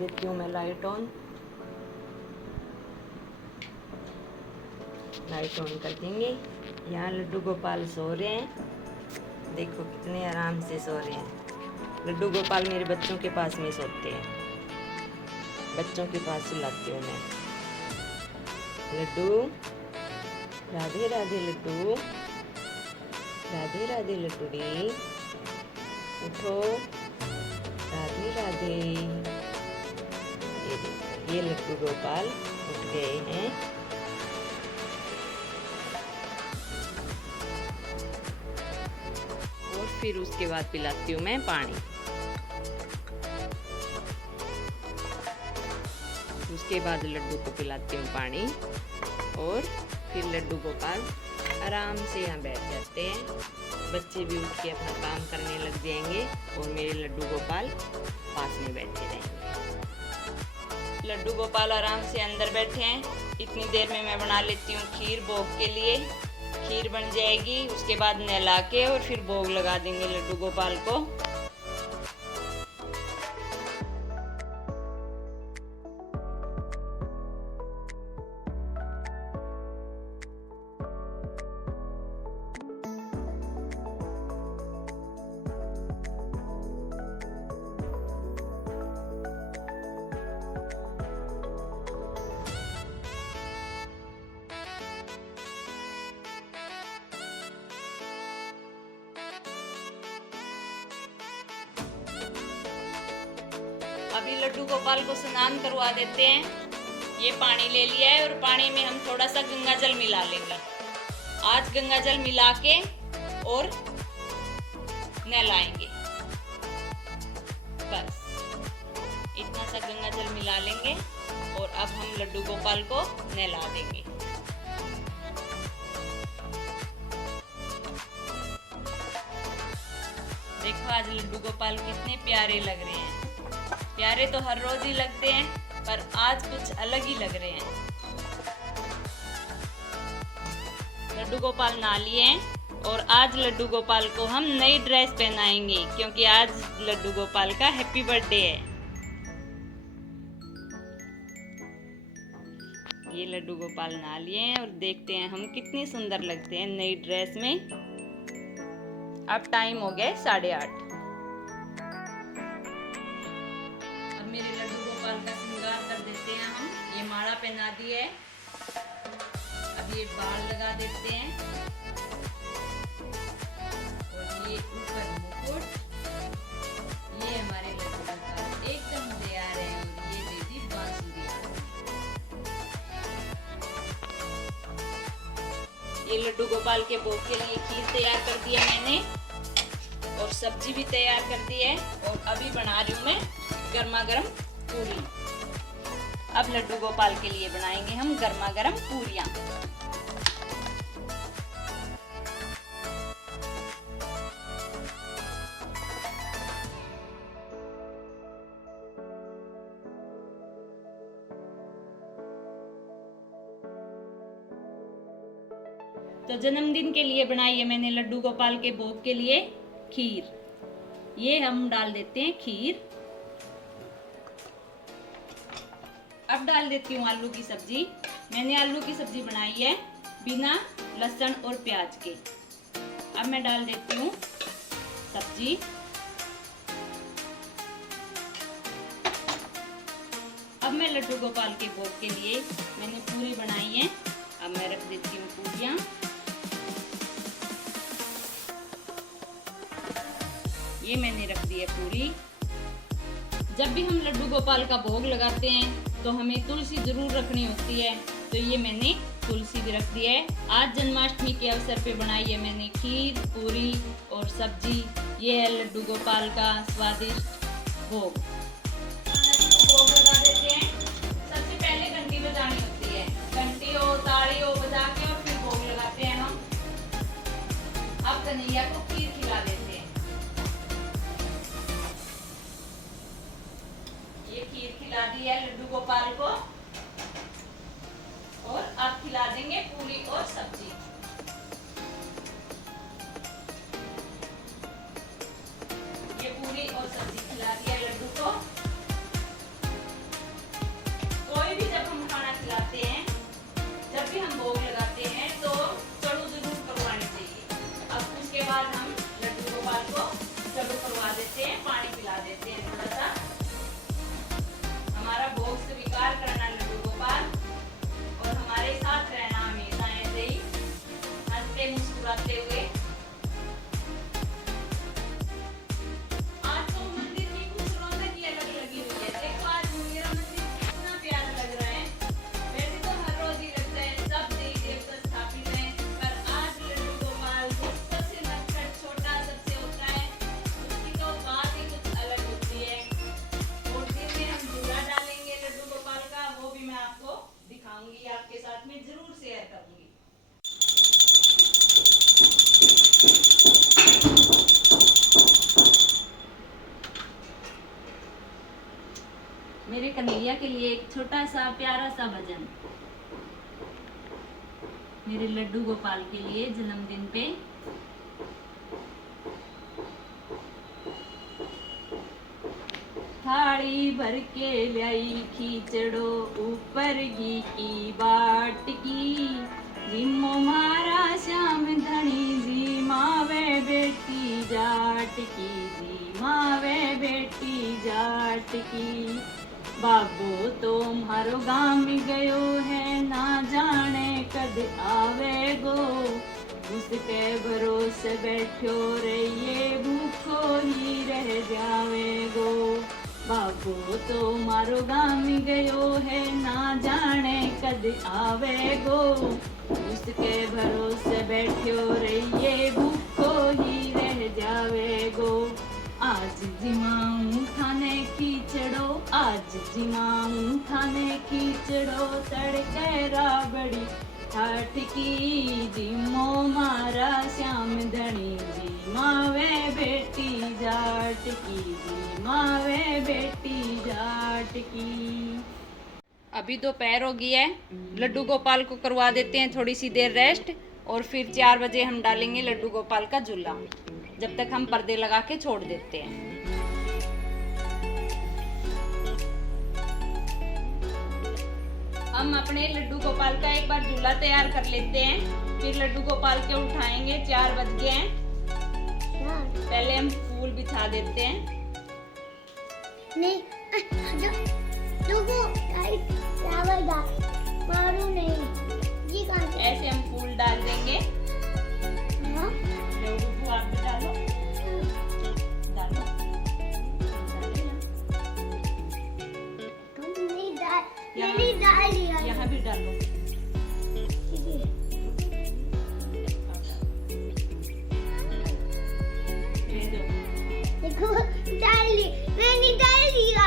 देती हूँ मैं लाइट ऑन कर देंगे। यहाँ लड्डू गोपाल सो रहे हैं, देखो कितने आराम से सो रहे हैं। लड्डू गोपाल मेरे बच्चों के पास में सोते हैं, बच्चों के पास सुलाती हूँ मैं। लड्डू, राधे राधे लड्डू, राधे राधे लड्डूड़ी, उठो, राधे राधे। ये लड्डू गोपाल उठ गए हैं। और फिर उसके बाद पिलाती हूँ मैं पानी। उसके बाद लड्डू को पिलाती हूँ पानी और फिर लड्डू गोपाल आराम से यहाँ बैठ जाते हैं। बच्चे भी उठ के अपना काम करने लग जाएंगे और मेरे लड्डू गोपाल पास में बैठे रहेंगे। लड्डू गोपाल आराम से अंदर बैठे हैं। इतनी देर में मैं बना लेती हूँ खीर भोग के लिए। खीर बन जाएगी, उसके बाद नहला के और फिर भोग लगा देंगे लड्डू गोपाल को। अभी लड्डू गोपाल को स्नान करवा देते हैं। ये पानी ले लिया है और पानी में हम थोड़ा सा गंगा जल मिला लेंगे। आज गंगा जल मिला के और नहलाएंगे। बस इतना सा गंगा जल मिला लेंगे और अब हम लड्डू गोपाल को नहला देंगे। देखो आज लड्डू गोपाल कितने प्यारे लग रहे हैं। प्यारे तो हर रोज ही लगते हैं, पर आज कुछ अलग ही लग रहे हैं। लड्डू गोपाल नहा लिए हैं और आज लड्डू गोपाल को हम नई ड्रेस पहनाएंगे क्योंकि आज लड्डू गोपाल का हैप्पी बर्थडे है। ये लड्डू गोपाल नहा लिए हैं और देखते हैं हम कितने सुंदर लगते हैं नई ड्रेस में। अब टाइम हो गया 8:30। मेरे लड्डू गोपाल का श्रृंगार कर देते हैं हम। ये माला पहना दी है, अब ये बाल लगा देते हैं और ये ऊपर मुकुट। ये हमारे लड्डू गोपाल एकदम तैयार हैं और ये दे दी बांसुरी। ये लड्डू गोपाल के भोग के लिए खीर तैयार कर दी है मैंने और सब्जी भी तैयार कर दी है और अभी बना रही हूँ मैं गर्मा गर्म पूरी। अब लड्डू गोपाल के लिए बनाएंगे हम गर्मा गर्म पूरियां। तो जन्मदिन के लिए बनाई है मैंने लड्डू गोपाल के भोग के लिए खीर। ये हम डाल देते हैं खीर। अब डाल देती हूँ आलू की सब्जी। मैंने आलू की सब्जी बनाई है बिना लहसुन और प्याज के। अब मैं डाल देती हूँ सब्जी। अब मैं लड्डू गोपाल के भोग के लिए मैंने पूरी बनाई है। अब मैं रख देती हूँ पूरियाँ। ये मैंने रख दी है पूरी। जब भी हम लड्डू गोपाल का भोग लगाते हैं तो हमें तुलसी जरूर रखनी होती है, तो ये मैंने तुलसी भी रख दी है। आज जन्माष्टमी के अवसर पे बनाई है मैंने खीर, पूरी और सब्जी। ये है लड्डू गोपाल का स्वादिष्ट भोग। भोग लगा देते हैं। सबसे पहले घंटी बजानी होती है, घंटी हो ताड़ी हो बजा के और फिर भोग लगाते हैं हम। अब कन्हैया को खीर खिला देते हैं। ये खीर खिला दी है लड्डू गोपाल को और अब खिला देंगे पूरी और सब्जी। ये पूरी और सब्जी खिला दिया लड्डू को। छोटा सा प्यारा सा भजन मेरे लड्डू गोपाल के लिए जन्मदिन पे। थाली भर के लाई खींचड़ो ऊपर घी की बाट की, जिमो मारा श्याम धनी जी मावे बेटी जाट की, जी मावे बेटी जाट की। बाबू तो मारो गाम गयो है ना जाने कद आवे गो, उसके भरोसे बैठो रहिए भूखो ही रह जावे गो। बाबू तो मारो गाम गयो है ना जाने कद आवे गो, उसके भरोसे बैठो रहिए भूखो ही रह जावे गो। आज जिमाऊं थाने कीचड़ो, आज जिमाऊं थाने कीचड़ो, तड़के राबड़ी ठाठ की, जिमो मारा श्याम धनी जी मावे बेटी जाट की, जी मावे बेटी जाट की। अभी दोपहर हो गई है, लड्डू गोपाल को करवा देते हैं थोड़ी सी देर रेस्ट, और फिर 4 बजे हम डालेंगे लड्डू गोपाल का झूला। जब तक हम पर्दे लगा के छोड़ देते हैं। हम अपने लड्डू गोपाल का एक बार झूला तैयार कर लेते हैं, फिर लड्डू गोपाल के उठाएंगे। 4 बज गए हैं, पहले हम फूल बिछा देते हैं। नहीं, मारू नहीं, ये ऐसे हम फूल डाल देंगे। आप भी डालो, डालो, यहाँ भी डालो। देखो डाल ली, मैंने डाल दिया।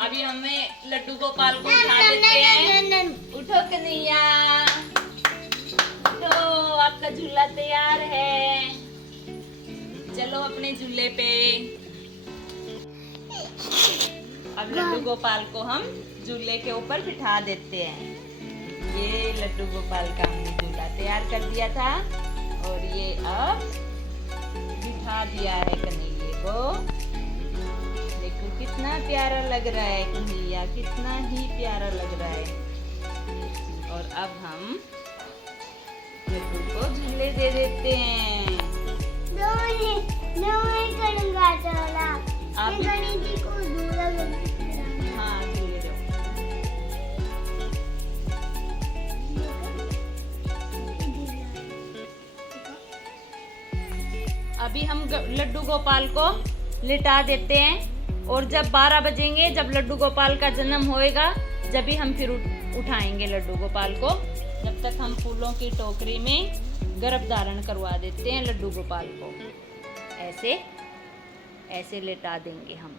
अभी हमें लड्डू गोपाल को उठा लेते हैं। उठो कन्हैया, उठो, आपका झूला तैयार है। चलो अपने झूले पे। अब लड्डू गोपाल को हम झूले के ऊपर बिठा देते हैं। ये लड्डू गोपाल का हमने झूला तैयार कर दिया था, और ये अब बिठा दिया है कन्हैया को। देखो कितना प्यारा लग रहा है कन्हैया, कितना ही प्यारा लग रहा है। और अब हम लड्डू को झूले दे देते हैं। करूंगा चला। आप गणेश जी को झूला हाँ झूले दो। अभी हम लड्डू गोपाल को लिटा देते हैं, और जब 12 बजेंगे, जब लड्डू गोपाल का जन्म होएगा, जब भी हम फिर उठाएंगे लड्डू गोपाल को। जब तक हम फूलों की टोकरी में गर्भ धारण करवा देते हैं लड्डू गोपाल को। ऐसे ऐसे लेटा देंगे हम।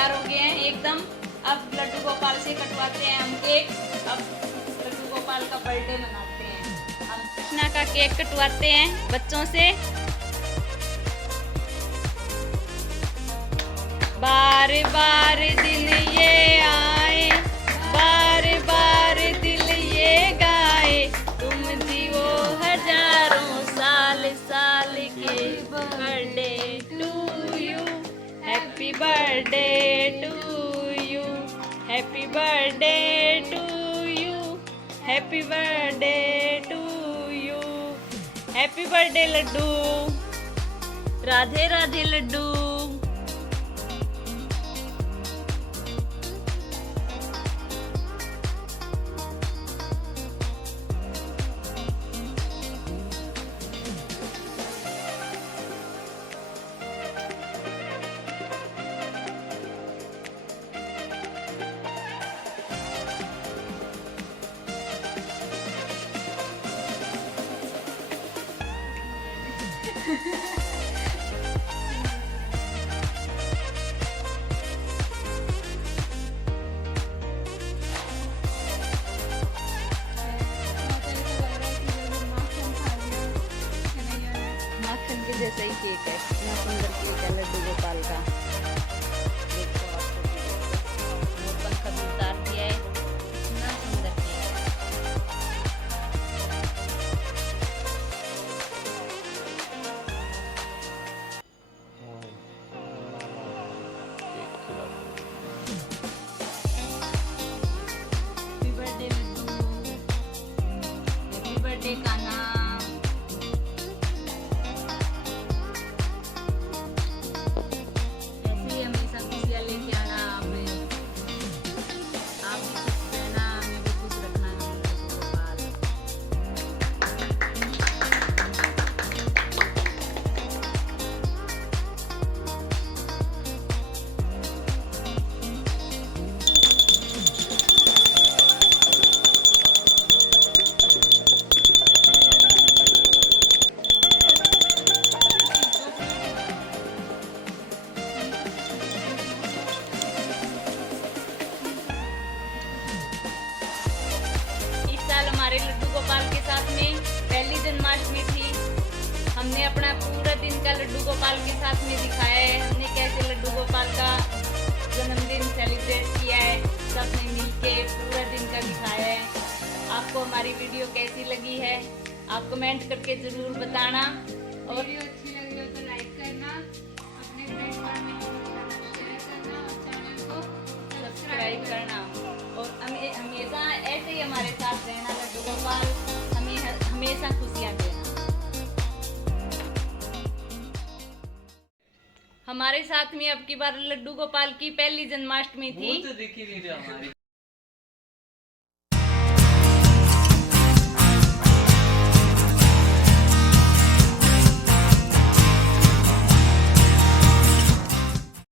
तैयार हो गए हैं एकदम। अब लड्डू गोपाल से कटवाते हैं हम केक। अब लड्डू गोपाल का बर्थडे मनाते हैं। हम कृष्णा का केक कटवाते हैं बच्चों से। बार बार दिन ये आए, बार बार दिल ये गाए, तुम जीवो हजारों साल साल के। Birthday to you, happy birthday to you, happy birthday to you, happy birthday to you, happy birthday लड्डू। राधे राधे लड्डू। माखन के जैसा ही केक है, इतना सुंदर केक है लड्डू गोपाल का। देखो आपको वो पंखा भी उतार दिया है, इतना सुंदर केक है। Happy birthday Laddu, happy birthday Kanha. ऐसे ही हमेशा खुशियाँ लेके आना आपने। आप भी खुश रहना, हमें भी खुश रखना है लड्डू गोपाल। इस साल हमारे लड्डू गोपाल के साथ में पहली जन्माष्टमी थी। हमने अपना पूरा दिन का लड्डू गोपाल के साथ में दिखाया है, हमने कैसे लड्डू गोपाल का जन्मदिन सेलिब्रेट किया है, सबने मिलके पूरा दिन का दिखाया है। आपको हमारी वीडियो कैसी लगी है आप कमेंट करके जरूर बताना, और वीडियो अच्छी लगी हो तो लाइक करना, अपने फ्रेंड फैमिली को शेयर करना और चैनल को सब्सक्राइब करना, और हमेशा ऐसे ही हमारे साथ रहना लड्डू गोपाल, हमें हमेशा खुशियाँ देना। हमारे साथ में अब की बार लड्डू गोपाल की पहली जन्माष्टमी थी। तो दिख ही नहीं रहा हमारी।